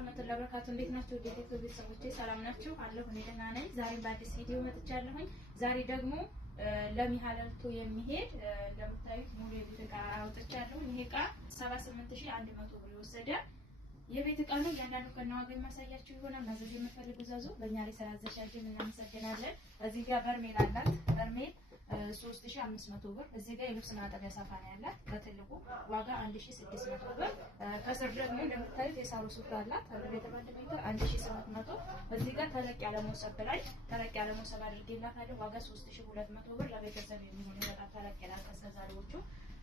ወራህመቱላሂ ወበረካቱ። እንዴት ናችሁ? ወደ ቤተሰቦቼ ሰላም ናችሁ? አለሁ እኔ ደህና ነኝ። ዛሬም በአዲስ ቪዲዮ መጥቻለሁኝ። ዛሬ ደግሞ ለሚሃለልቶ የሚሄድ እንደምታዩት ሙሉ የቤት ዕቃ አውጥቻለሁ። ይሄ ዕቃ 78100 ብር የወሰደ የቤት ዕቃ ነው። እያንዳንዱ ከነዋጋው የማሳያችሁ ይሆናል። ማዘዝ የምትፈልጉ ዘዙ። በእኛ ላይ ስላዘዛችሁ እናመሰግናለን። እዚህ ጋር በርሜል አላት። በርሜል 3500 ብር። እዚህ ጋር የልብስ ማጠቢያ ሳፋ ነው ያላት በትልቁ ዋጋ 1600 ብር። ከስር ደግሞ እንደምታዩት የሳሩ ሱፍራ አላት። ለቤተባንድ ሜትር 1700። እዚህ ጋር ተለቅ ያለ ሞሰብ ላይ ተለቅ ያለ ሞሰብ አድርጌላታለሁ። ዋጋ 3200 ብር። ለቤተሰብ የሚሆን በጣም ተለቅ ያለ ከሰዛሪዎቹ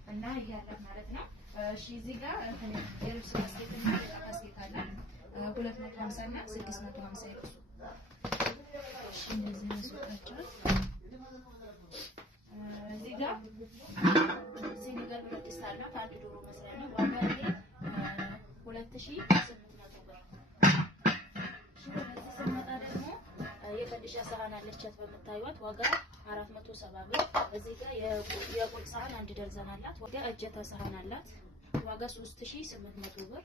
እና ይያላት ማለት ነው። እሺ እዚህ ጋር የልብስ ባስኬት እና የዕቃ ባስኬት አለ 250 እና 650 ይልብሱ። እሺ እንደዚህ ነው ሱቃቸው። እዚህ ጋር ሲኒገር ብረት ድስት አላት። አንድ ዶሮ መስሪያ ነው። ዋጋ ይሄ 2800 ብር። እሺ ወደዚህ ስንመጣ ደግሞ የፈንዲሻ ሳህን አለቻት በምታዩት ዋጋ 470 ብር። እዚህ ጋር የቁል ሳህን አንድ ደርዘን አላት። ዋጋ እጀታ ሳህን አላት ዋጋ 3800 ብር።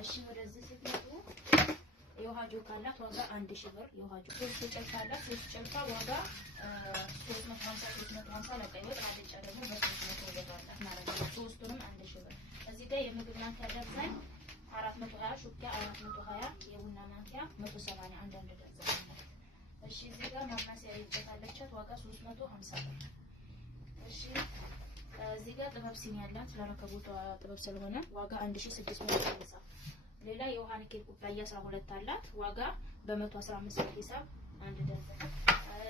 እሺ ወደዚህ ስትመጡ የውሃ ጆክ አላት ዋጋ 1000 ብር። የውሃ ጆክ ሶስት ጨልፋ አላት። ሶስት ጨልፋ ዋጋ 350 ለቀይ ወጥ አልጫ ደግሞ በ300 ብር አላት ማለት ነው። ሶስቱንም 1000 ብር። እዚህ ጋር የምግብ ማንኪያ ደርዘን 420፣ ሹኪያ 420፣ የቡና ማንኪያ 170 አንዳንድ ደርዘን አላት። እሺ እዚህ ጋር ማማሰያ ይጨታለቻት ዋጋ 350 ብር። እሺ እዚህ ጋር ጥበብ ሲኒ ያላት ለረከቦቷ ጥበብ ስለሆነ ዋጋ 1650። ሌላ የውሃ ንኬል ኩባያ 12 አላት ዋጋ በ115 ብር ሂሳብ አንድ ደርዘን።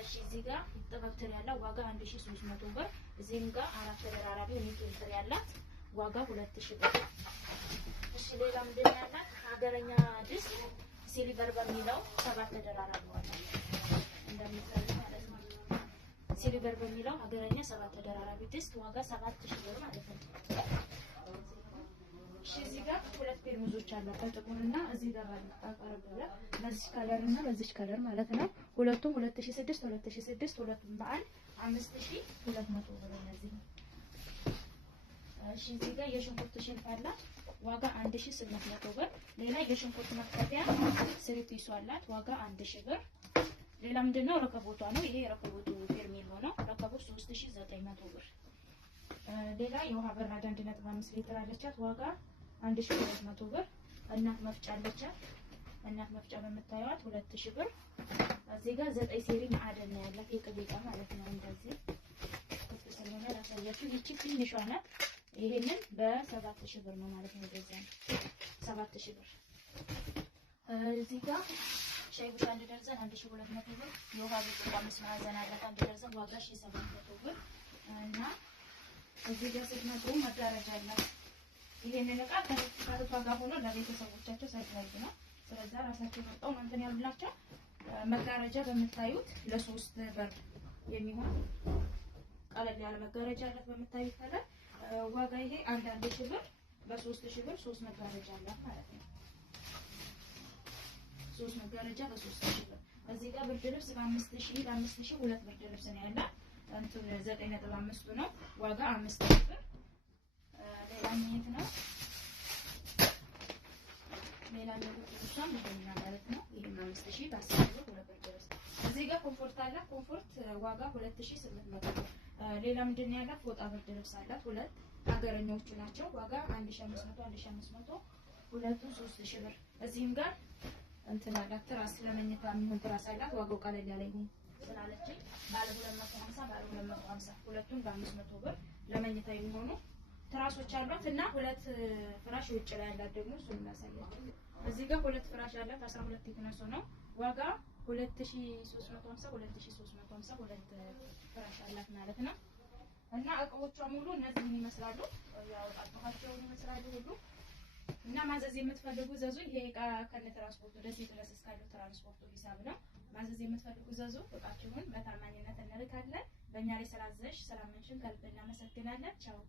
እሺ እዚህ ጋር ጥበብ ትሪ ያላት ዋጋ 1300 ብር። እዚህም ጋር አራት ተደራራቢ ንኬል ትሪ ያላት ዋጋ 2000 ብር። እሺ ሌላ ምንድን ነው ያላት? ሀገረኛ ድስት ሲልቨር በሚለው 7 ተደራራቢ ዋጋ እንደምታዩት ማለት ነው። ሲልቨር በሚለው ሀገረኛ 7 ተደራራቢ ድስት ዋጋ 7000 ብር ማለት ነው። እሺ እዚህ ጋር ሁለት ፔርሙዞች አላት በጥቁርና እዚህ ጋር ባልጣቀረብ ብለ በዚህ ከለር እና በዚህ ከለር ማለት ነው። ሁለቱም 2006 ሁለቱም በአንድ 5200 ብር እነዚህ። እሺ እዚህ ጋር የሽንኩርት ሽንፍ አላት ዋጋ 1800 ብር። ሌላ የሽንኩርት መክተፊያ ስሪፒሱ አላት ዋጋ 1000 ብር። ሌላ ምንድነው ረከቦቷ ነው። ይሄ ረከቦቱ ፌርሜሎ ነው። ረከቦት 3900 ብር። ሌላ የውሃ በራዳ 1.5 ሊትር አለቻት ዋጋ 1200 ብር። እናት መፍጫ አለቻት። እናት መፍጫ በምታዩት 2000 ብር። እዚህ ጋር 9 ሴሪ ማዕደን ነው ያላት የቅቤ ዕቃ ማለት ነው። እንደዚህ ስለሆነ ላሳያችሁ። ይቺ ትንሿ ናት። ይሄንን በ7000 ብር ነው ማለት ነው። እንደዛ 7000 ብር። እዚህ ጋር ሻይ ቡና አንድ ደርዘን 1200 ብር። የውሃ ብርጭቆ 5 ማዕዘን አላት አንድ ደርዘን ዋጋ 1700 ብር። እና እዚህ ጋር ስትመጡ መጋረጃ አላት። ይሄንን ዕቃ ከእሷ ጋር ሆኖ ለቤተሰቦቻቸው ሰርፕራይዝ ነው። ስለዚህ ራሳቸው መጣው እንትን ያሉላቸው መጋረጃ በምታዩት ለሶስት በር የሚሆን ቀለል ያለ መጋረጃ አላት በምታዩት ከለር ዋጋ ይሄ 1000 ብር በ3000 ብር 3 መጋረጃ አላት ማለት ነው። 3 መጋረጃ በ3000 ብር። እዚህ ጋር ብርድ ልብስ በ5000 ሁለት ብርድ ልብስ ነው ያላት እንትን 9.5 ነው ዋጋ 5000 ብር። ሌላ ምን ነው? ሌላ ነገር ተሻም እንደኛ ማለት ነው። ይሄን 5000 በ10 ብር ሁለት ብርድ ልብስ። እዚህ ጋር ኮምፎርት አላት። ኮምፎርት ዋጋ 2800 ብር። ሌላ ምንድን ነው ያላት? ፎጣ ብርድ ልብስ አላት ሁለት ሀገረኞቹ ናቸው ዋጋ 1500 ሁለቱ 3000 ብር። እዚህም ጋር እንትን አላት ትራስ ለመኝታ የሚሆን ትራስ አላት ዋጋው ቀለል ያለ ይሁን ስላለችኝ ባለ 250 ባለ 250 ሁለቱም በ500 ብር ለመኝታ የሚሆኑ ትራሶች አሏት። እና ሁለት ፍራሽ ውጭ ላይ ያላት ደግሞ እሱን እናሳያችሁ። እዚህ ጋር ሁለት ፍራሽ አላት 12 ቴክነሶ ነው ዋጋ 2350 2350 ሁለት ፍራሽ አላት ማለት ነው። እና እቃዎቿ ሙሉ እነዚህን ይመስላሉ። ያወጣጣኋቸውን ይመስላሉ ሁሉ። እና ማዘዝ የምትፈልጉ ዘዙ። ይሄ ዕቃ ከነ ትራንስፖርቱ ደስ ድረስ እስካለው ትራንስፖርቱ ሂሳብ ነው። ማዘዝ የምትፈልጉ ዘዙ። ዕቃችሁን በታማኝነት እንልካለን። በእኛ ላይ ስላዘዝሽ ስላመንሽን ከልብ እናመሰግናለን። ቻው